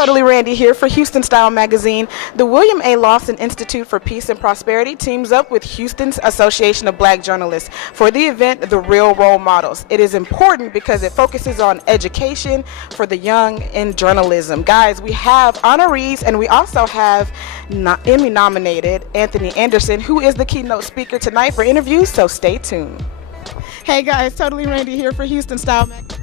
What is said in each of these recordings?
Totally Randy here for Houston Style Magazine. The William A. Lawson Institute for Peace and Prosperity teams up with Houston's Association of Black Journalists for the event, The Real Role Models. It is important because it focuses on education for the young in journalism. Guys, we have honorees and we also have Emmy-nominated Anthony Anderson, who is the keynote speaker tonight for interviews, so stay tuned. Hey guys, Totally Randy here for Houston Style Magazine.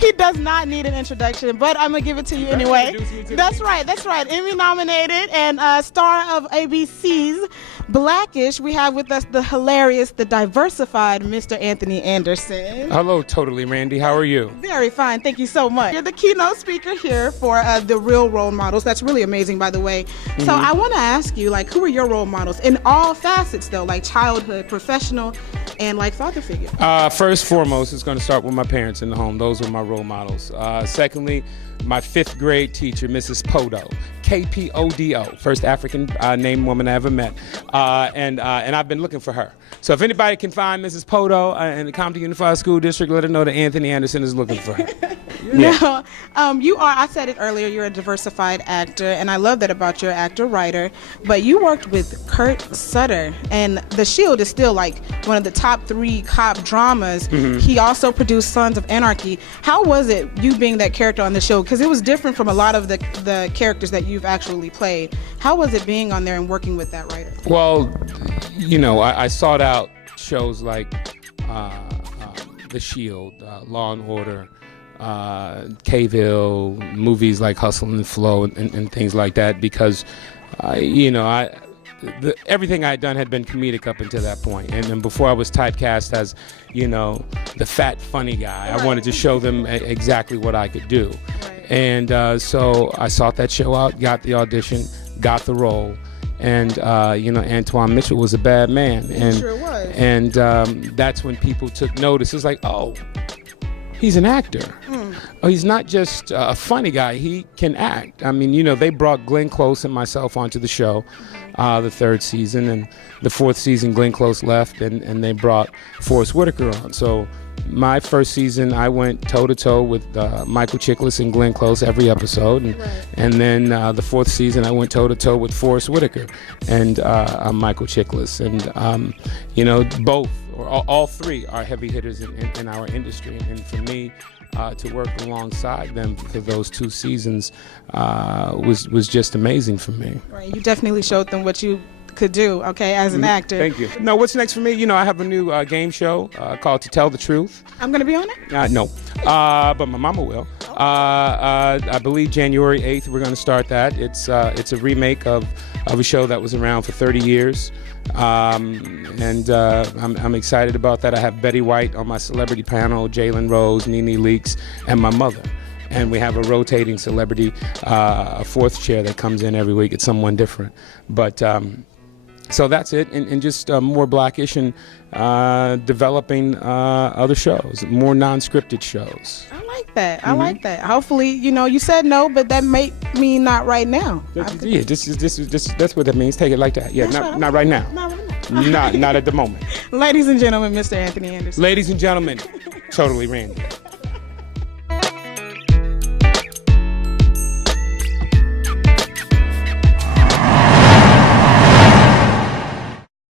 He does not need an introduction, but I'm gonna give it to you anyway. That's right. Emmy nominated and star of ABC's Blackish. We have with us the hilarious, the diversified Mr. Anthony Anderson. Hello, Totally Randy. How are you? Very fine. Thank you so much. You're the keynote speaker here for the Real Role Models. That's really amazing, by the way. Mm-hmm. So I want to ask you, like, who are your role models in all facets, though, like childhood, professional, and like father figure? First, foremost, it's going to start with my parents in the home. Those were my role models. Secondly, my 5th grade teacher, Mrs. Podo, K-P-O-D-O, first African named woman I ever met, and I've been looking for her. So if anybody can find Mrs. Podo in the Compton Unified School District, let her know that Anthony Anderson is looking for her. Yeah. Now, you are, I said it earlier, you're a diversified actor, and I love that about your actor-writer, but you worked with Kurt Sutter, and The Shield is still like one of the top 3 cop dramas. Mm-hmm. He also produced Sons of Anarchy. How was it, you being that character on the show? Because it was different from a lot of the characters that you've actually played. How was it being on there and working with that writer? Well, you know, I sought out shows like The Shield, Law and Order, K-ville, movies like Hustle and Flow and things like that because, you know, everything I had done had been comedic up until that point. And then before I was typecast as, you know, the fat, funny guy, I wanted to show them exactly what I could do. Right. And so I sought that show out, got the audition, got the role. And, you know, Antoine Mitchell was a bad man. And, he sure was. And that's when people took notice. It's like, oh, he's an actor. Oh, he's not just a funny guy. He can act. I mean, you know, they brought Glenn Close and myself onto the show, the 3rd season. And the 4th season, Glenn Close left, and they brought Forrest Whitaker on. So my 1st season, I went toe-to-toe with Michael Chiklis and Glenn Close every episode. And then the 4th season, I went toe-to-toe with Forrest Whitaker and Michael Chiklis. And, you know, both, or all 3 are heavy hitters in our industry. And for me, to work alongside them for those 2 seasons was just amazing for me. Right, you definitely showed them what you could do, okay, as an actor. Thank you. No, what's next for me? You know, I have a new game show called To Tell the Truth. I'm going to be on it? No, but my mama will. I believe January 8th we're going to start that. It's a remake of a show that was around for 30 years. And I'm excited about that. I have Betty White on my celebrity panel, Jalen Rose, Nene Leakes, and my mother. And we have a rotating celebrity, a 4th chair that comes in every week. It's someone different. But so that's it, and just more Blackish and developing other shows, more non-scripted shows. I like that. I like that. Hopefully, you know, you said no, but that may mean not right now. Yeah, that's what that means. Take it like that. Yeah, not right now. Not right now. not at the moment. Ladies and gentlemen, Mr. Anthony Anderson. Ladies and gentlemen, Totally Randy.